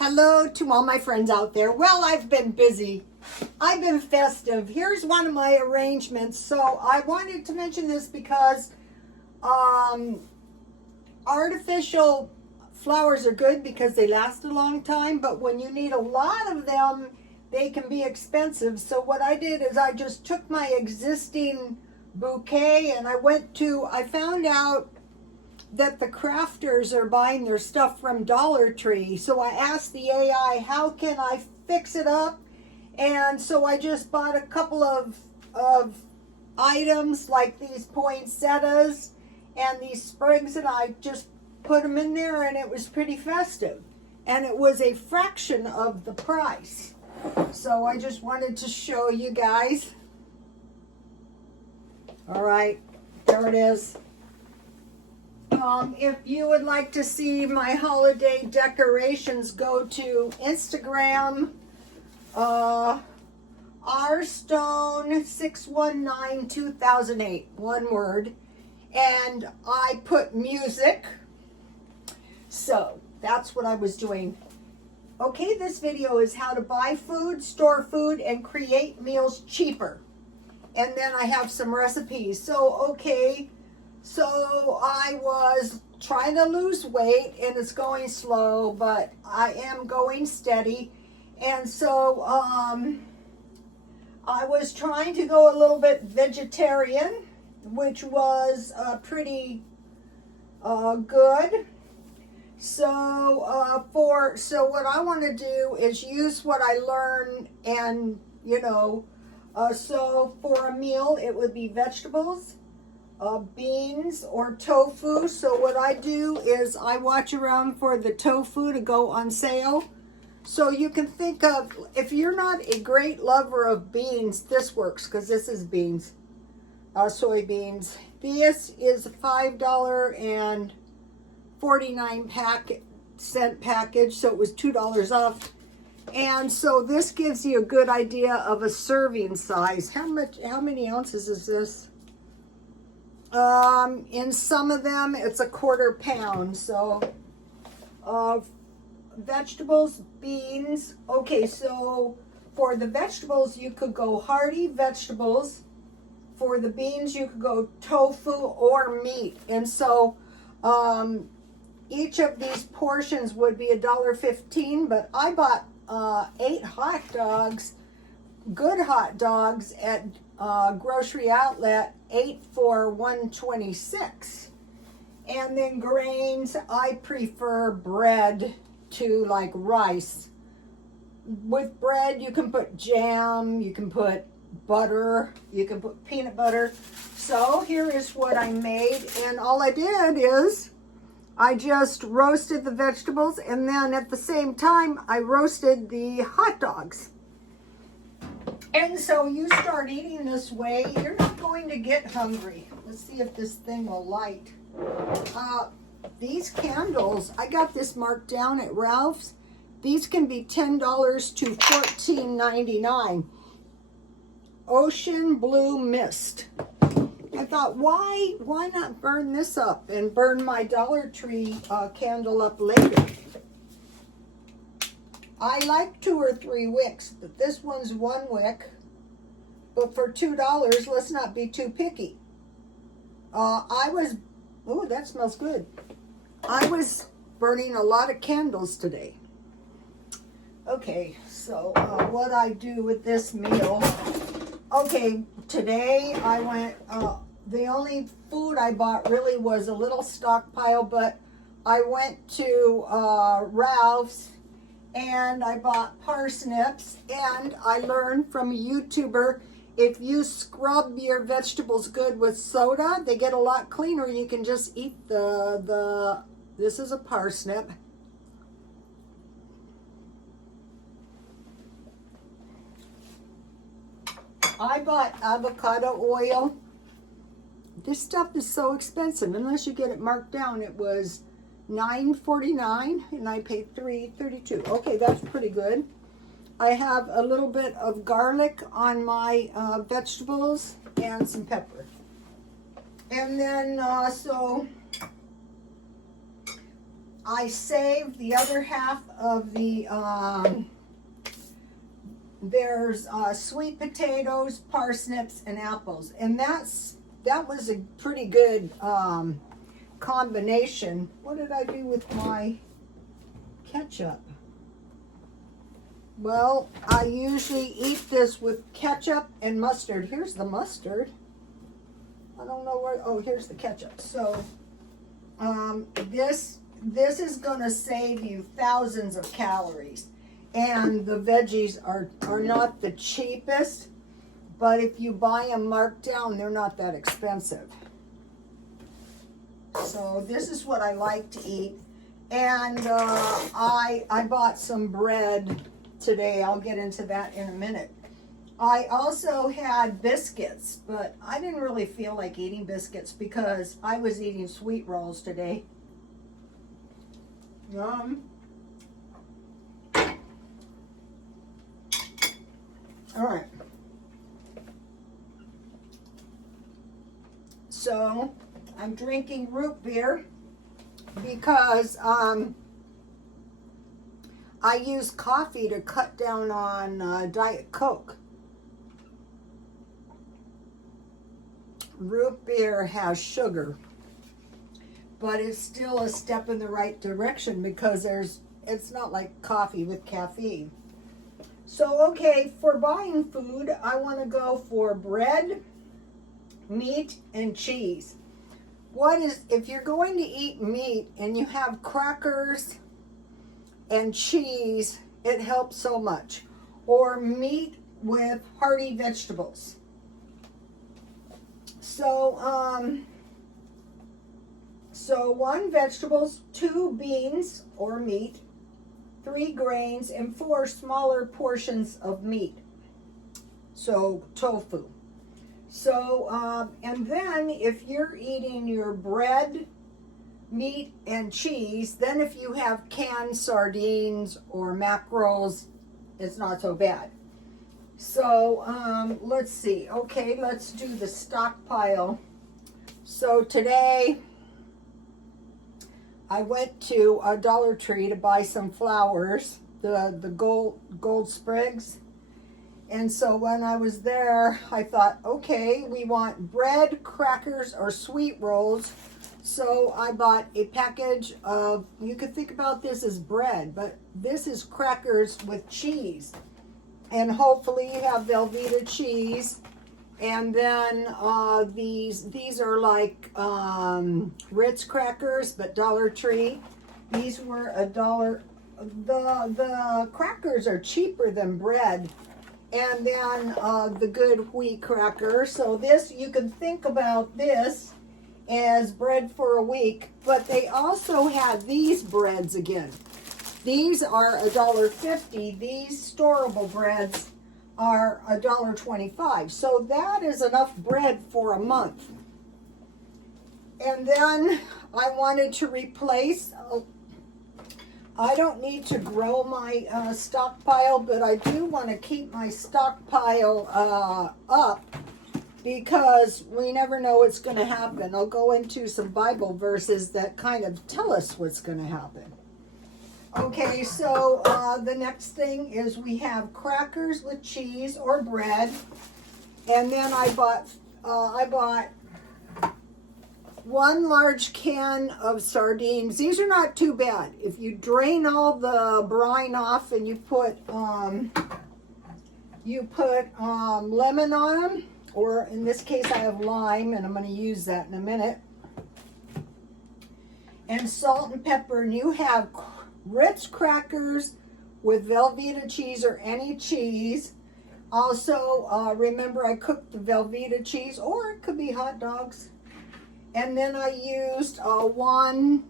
Hello to all my friends out there. Well, I've been busy. I've been festive. Here's one of my arrangements. So I wanted to mention this because artificial flowers are good because they last a long time, but when you need a lot of them, they can be expensive. So what I did is I just took my existing bouquet and I found out that the crafters are buying their stuff from Dollar Tree. So I asked the AI, how can I fix it up? And so I just bought a couple of items like these poinsettias and these sprigs, and I just put them in there, and it was pretty festive. And it was a fraction of the price. So I just wanted to show you guys. All right, there it is. If you would like to see my holiday decorations, go to Instagram, rstone6192008, one word, and I put music. So that's what I was doing. Okay, this video is how to buy food, store food, and create meals cheaper. And then I have some recipes. So I was trying to lose weight, and it's going slow, but I am going steady. And so I was trying to go a little bit vegetarian, which was pretty good. So what I want to do is use what I learned, and so for a meal it would be vegetables, beans or tofu. So what I do is I watch around for the tofu to go on sale. So you can think of, if you're not a great lover of beans, this works, because this is beans, soybeans. This is a $5.49 package, so it was $2 off. And so this gives you a good idea of a serving size. How many ounces is this? In some of them, it's a quarter pound. So, vegetables, beans. Okay, so for the vegetables, you could go hearty vegetables. For the beans, you could go tofu or meat. And so, each of these portions would be $1.15, but I bought 8 hot dogs, good hot dogs at grocery outlet, 8 for $1.26. And then grains, I prefer bread to like rice. With bread, you can put jam, you can put butter, you can put peanut butter. So here is what I made, and all I did is I just roasted the vegetables, and then at the same time I roasted the hot dogs. And so you start eating this way, you're not going to get hungry. Let's see if this thing will light. These candles, I got this Markdown at Ralph's. These can be $10 to $14.99. Ocean Blue Mist. I thought, why not burn this up and burn my Dollar Tree candle up later? I like 2 or 3 wicks, but this one's 1 wick. But for $2, let's not be too picky. Oh, that smells good. I was burning a lot of candles today. Okay, so what I do with this meal. Okay, today I went, the only food I bought really was a little stockpile, but I went to Ralph's and I bought parsnips, and I learned from a YouTuber, if you scrub your vegetables good with soda, they get a lot cleaner. You can just eat this is a parsnip. I bought avocado oil. This stuff is so expensive. Unless you get it marked down, it was $9.49 and I paid $3.32. Okay, that's pretty good. I have a little bit of garlic on my vegetables and some pepper. And then, so I saved the other half of the, there's sweet potatoes, parsnips, and apples. And that was a pretty good combination. What did I do with my ketchup? Well, I usually eat this with ketchup and mustard. Here's the mustard. I don't know where, oh, here's the ketchup. So, this is gonna save you thousands of calories. And the veggies are not the cheapest, but if you buy them marked down, they're not that expensive. So this is what I like to eat. And I bought some bread today. I'll get into that in a minute. I also had biscuits, but I didn't really feel like eating biscuits because I was eating sweet rolls today. All right. So I'm drinking root beer because I use coffee to cut down on Diet Coke. Root beer has sugar, but it's still a step in the right direction because it's not like coffee with caffeine. So, okay, for buying food, I want to go for bread, meat, and cheese. If you're going to eat meat and you have crackers and cheese, it helps so much. Or meat with hearty vegetables. So, so 1 vegetables, 2 beans or meat, 3 grains, and 4 smaller portions of meat. So tofu. So, and then if you're eating your bread, meat, and cheese, then if you have canned sardines or mackerels, it's not so bad. So, let's see. Okay, let's do the stockpile. So today, I went to a Dollar Tree to buy some flowers, the gold sprigs. And so when I was there, I thought, okay, we want bread, crackers, or sweet rolls. So I bought a package of, you could think about this as bread, but this is crackers with cheese. And hopefully you have Velveeta cheese. And then these are like Ritz crackers, but Dollar Tree. These were $1. The crackers are cheaper than bread. And then the good wheat cracker. So this, you can think about this as bread for a week. But they also had these breads again. These are $1.50. These storable breads are $1.25. So that is enough bread for a month. And then I wanted to replace, I don't need to grow my stockpile, but I do want to keep my stockpile up because we never know what's going to happen. I'll go into some Bible verses that kind of tell us what's going to happen. Okay, so the next thing is we have crackers with cheese or bread, and then I bought 1 large can of sardines. These are not too bad. If you drain all the brine off and you put lemon on them, or in this case I have lime, and I'm going to use that in a minute, and salt and pepper, and you have Ritz crackers with Velveeta cheese or any cheese. Also, remember I cooked the Velveeta cheese, or it could be hot dogs. And then I used 1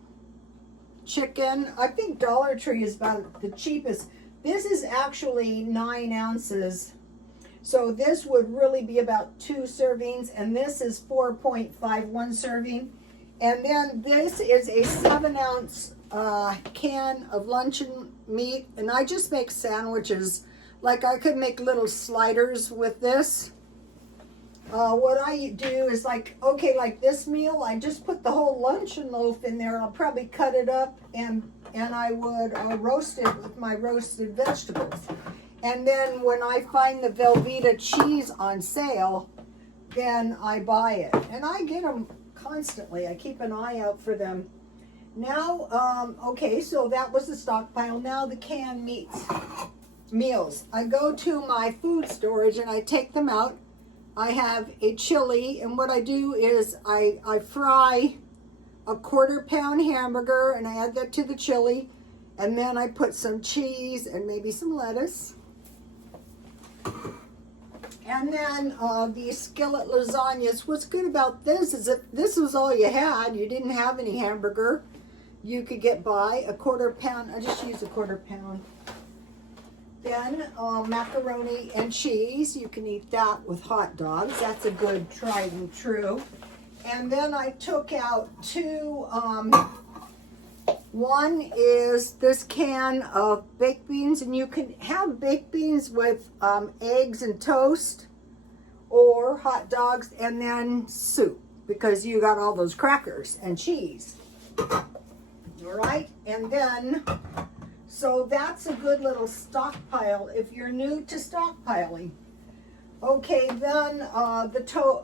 chicken. I think Dollar Tree is about the cheapest. This is actually 9 ounces. So this would really be about 2 servings. And this is 4.51 serving. And then this is a 7-ounce can of luncheon meat, and I just make sandwiches. Like I could make little sliders with this, what I do is like, okay, like this meal, I just put the whole luncheon loaf in there. I'll probably cut it up and I would roast it with my roasted vegetables. And then when I find the Velveeta cheese on sale, then I buy it. And I get them constantly. I keep an eye out for them. Now, okay, so that was the stockpile. Now the canned meals. I go to my food storage and I take them out. I have a chili, and what I do is I fry a 1/4 pound hamburger and I add that to the chili, and then I put some cheese and maybe some lettuce. And then these skillet lasagnas. What's good about this is that this was all you had. You didn't have any hamburger. You could get by a 1/4 pound. I just use a 1/4 pound. Then macaroni and cheese. You can eat that with hot dogs. That's a good tried and true. And then I took out two. One is this can of baked beans, and you can have baked beans with eggs and toast or hot dogs and then soup, because you got all those crackers and cheese. All right, and then so that's a good little stockpile if you're new to stockpiling. Okay, then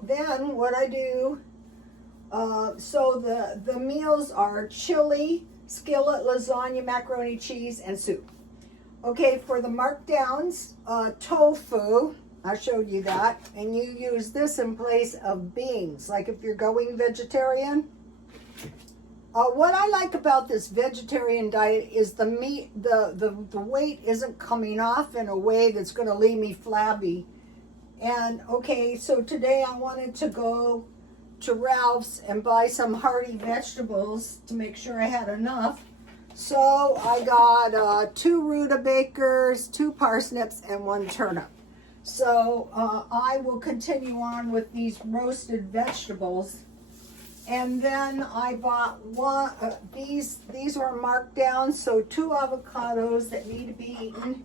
then what I do, so the meals are chili, skillet, lasagna, macaroni, cheese, and soup. Okay, for the markdowns, tofu, I showed you that, and you use this in place of beans, like if you're going vegetarian. What I like about this vegetarian diet is the meat, the weight isn't coming off in a way that's going to leave me flabby. And okay, so today I wanted to go to Ralph's and buy some hearty vegetables to make sure I had enough. So I got 2 rutabagas, 2 parsnips, and 1 turnip. So I will continue on with these roasted vegetables. And then I bought one. These were marked down, so 2 avocados that need to be eaten.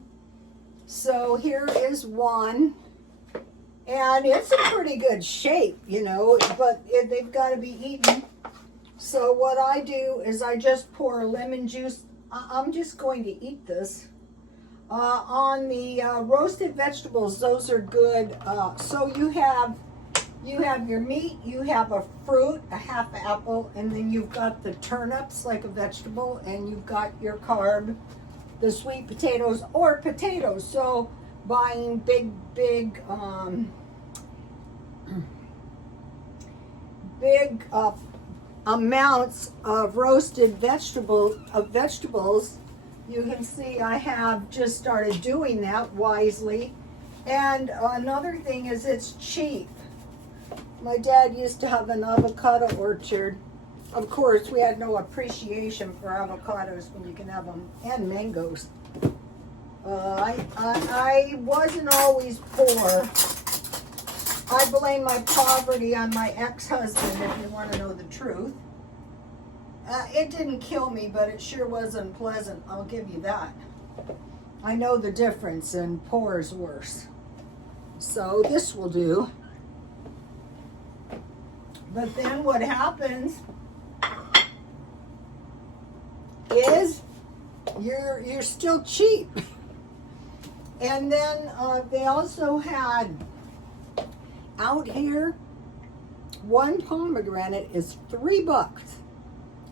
So here is one, and it's in pretty good shape, you know, but they've got to be eaten. So what I do is I just pour lemon juice. I'm just going to eat this. On the roasted vegetables, those are good. So you have your meat, you have a fruit, a half apple, and then you've got the turnips like a vegetable, and you've got your carb, the sweet potatoes or potatoes. So buying big amounts of roasted vegetables, you can see I have just started doing that wisely. And another thing is it's cheap. My dad used to have an avocado orchard. Of course, we had no appreciation for avocados when you can have them, and mangoes. I wasn't always poor. I blame my poverty on my ex-husband, if you want to know the truth. It didn't kill me, but it sure was unpleasant, I'll give you that. I know the difference, and poor is worse. So this will do. But then what happens is you're still cheap. And then they also had out here, 1 pomegranate is $3.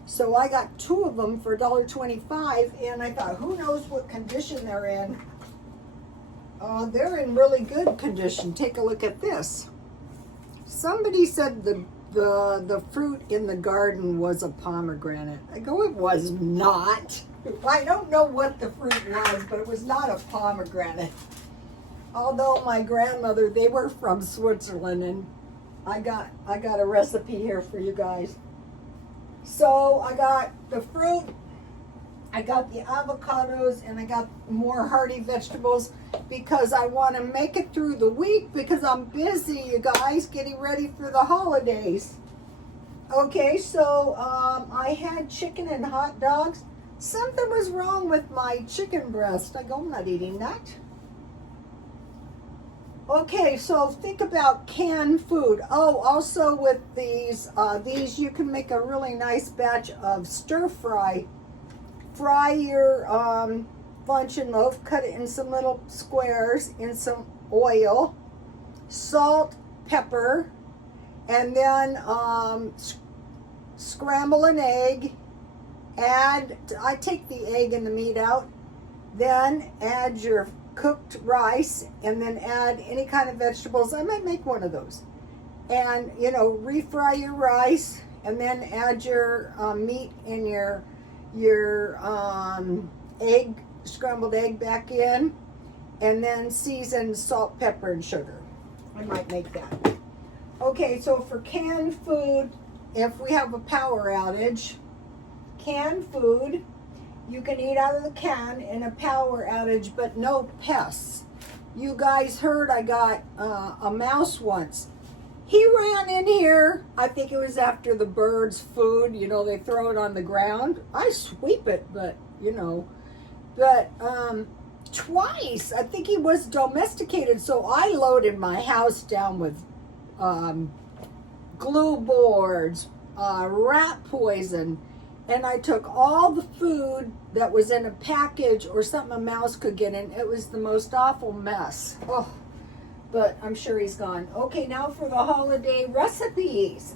So I got 2 of them for $1.25, and I thought, who knows what condition they're in. They're in really good condition. Take a look at this. Somebody said the fruit in the garden was a pomegranate. I go, it was not. I don't know what the fruit was, but it was not a pomegranate. Although my grandmother, they were from Switzerland, and I got a recipe here for you guys. So I got the fruit, I got the avocados, and I got more hearty vegetables because I want to make it through the week because I'm busy, you guys, getting ready for the holidays. Okay, so I had chicken and hot dogs. Something was wrong with my chicken breast. I go, I'm not eating that. Okay, so think about canned food. Oh, also with these you can make a really nice batch of stir fry. Fry your luncheon loaf, cut it in some little squares in some oil, salt, pepper, and then scramble an egg. I take the egg and the meat out, then add your cooked rice, and then add any kind of vegetables. I might make one of those. And, you know, refry your rice, and then add your meat and your egg, scrambled egg back in, and then season salt, pepper, and sugar. I might make that. Okay, so for canned food, if we have a power outage, canned food, you can eat out of the can in a power outage, but no pests. You guys heard I got a mouse once. He ran in here, I think it was after the birds' food, you know, they throw it on the ground. I sweep it, but, you know, twice, I think he was domesticated, so I loaded my house down with glue boards, rat poison, and I took all the food that was in a package or something a mouse could get in. It was the most awful mess. Oh, but I'm sure he's gone. Okay, now for the holiday recipes.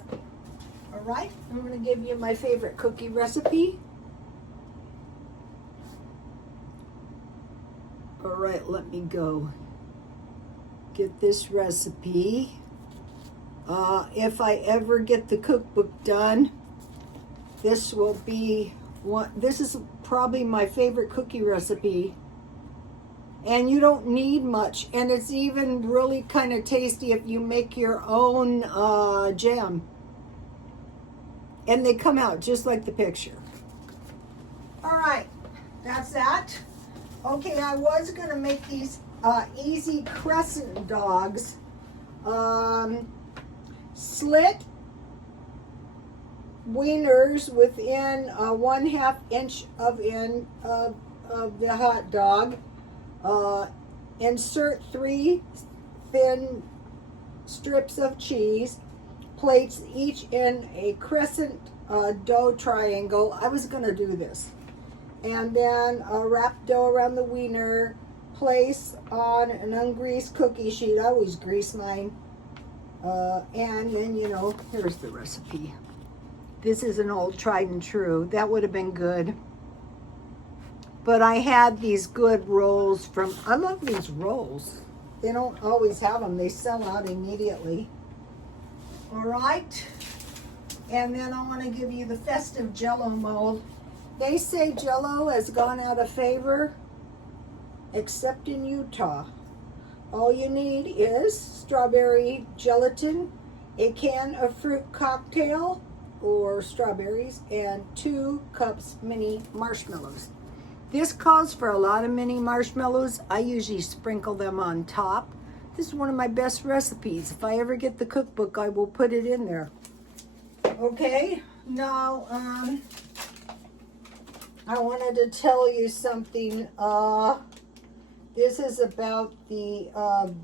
All right, I'm going to give you my favorite cookie recipe. All right, let me go get this recipe. If I ever get the cookbook done, this will be one. This is probably my favorite cookie recipe. And you don't need much. And it's even really kind of tasty if you make your own jam. And they come out just like the picture. All right, that's that. Okay, I was going to make these easy crescent dogs. Slit wieners within 1/2 inch of the hot dog. Insert 3 thin strips of cheese. Plates each in a crescent dough triangle. I was going to do this. And then wrap dough around the wiener. Place on an ungreased cookie sheet. I always grease mine. And then, you know, here's the recipe. This is an old tried and true. That would have been good. But I had these good rolls from, I love these rolls. They don't always have them. They sell out immediately. All right. And then I want to give you the Festive Jell-O mold. They say Jell-O has gone out of favor, except in Utah. All you need is strawberry gelatin, a can of fruit cocktail or strawberries, and 2 cups mini marshmallows. This calls for a lot of mini marshmallows. I usually sprinkle them on top. This is one of my best recipes. If I ever get the cookbook, I will put it in there. Okay, now I wanted to tell you something. This is about the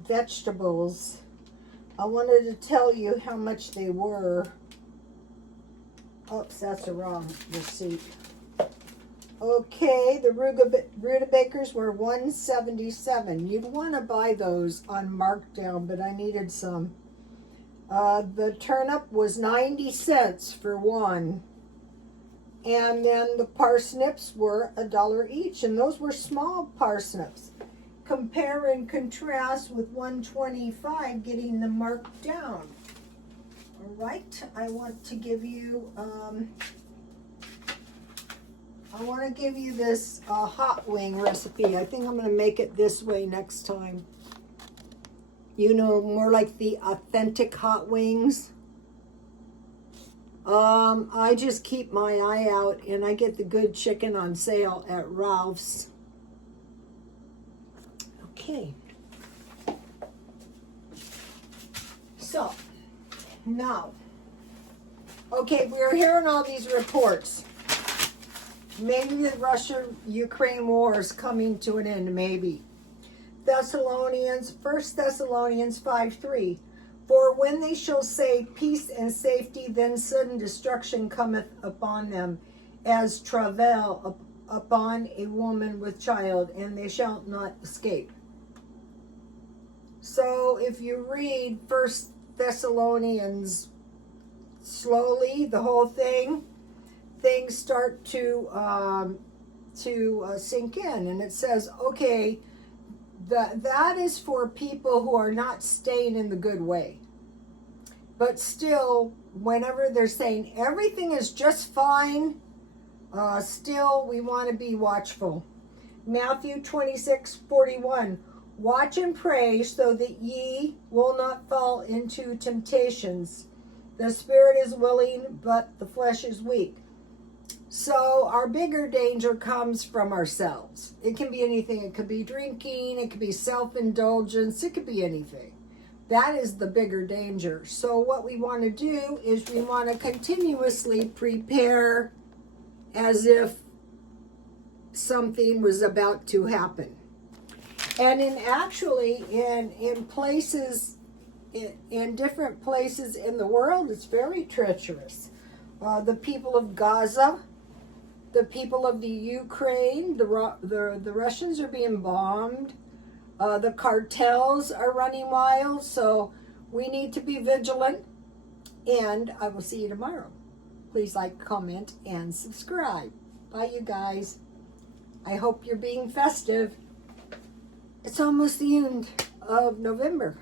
vegetables. I wanted to tell you how much they were. Oops, that's the wrong receipt. Okay, the rutabagas were $1.77. You'd want to buy those on Markdown, but I needed some. The turnip was 90 cents for one. And then the parsnips were $1 each, and those were small parsnips. Compare and contrast with $1.25 getting them marked down. All right, I want to give you this hot wing recipe. I think I'm going to make it this way next time. You know, more like the authentic hot wings. I just keep my eye out, and I get the good chicken on sale at Ralph's. Okay. So, now, okay, we're hearing all these reports. Maybe the Russia-Ukraine war is coming to an end, maybe. First Thessalonians 5:3. For when they shall say peace and safety, then sudden destruction cometh upon them, as travail upon a woman with child, and they shall not escape. So if you read First Thessalonians slowly, the whole thing, things start to sink in, and it says, okay, that is for people who are not staying in the good way. But still, whenever they're saying everything is just fine, still we want to be watchful. Matthew 26:41. Watch and pray so that ye will not fall into temptations. The spirit is willing, but the flesh is weak. So our bigger danger comes from ourselves. It can be anything. It could be drinking. It could be self-indulgence. It could be anything. That is the bigger danger. So what we want to do is we want to continuously prepare as if something was about to happen. And in places, in different places in the world, it's very treacherous. The people of Gaza, the people of the Ukraine, the Russians are being bombed. The cartels are running wild, so we need to be vigilant. And I will see you tomorrow. Please like, comment, and subscribe. Bye, you guys. I hope you're being festive. It's almost the end of November.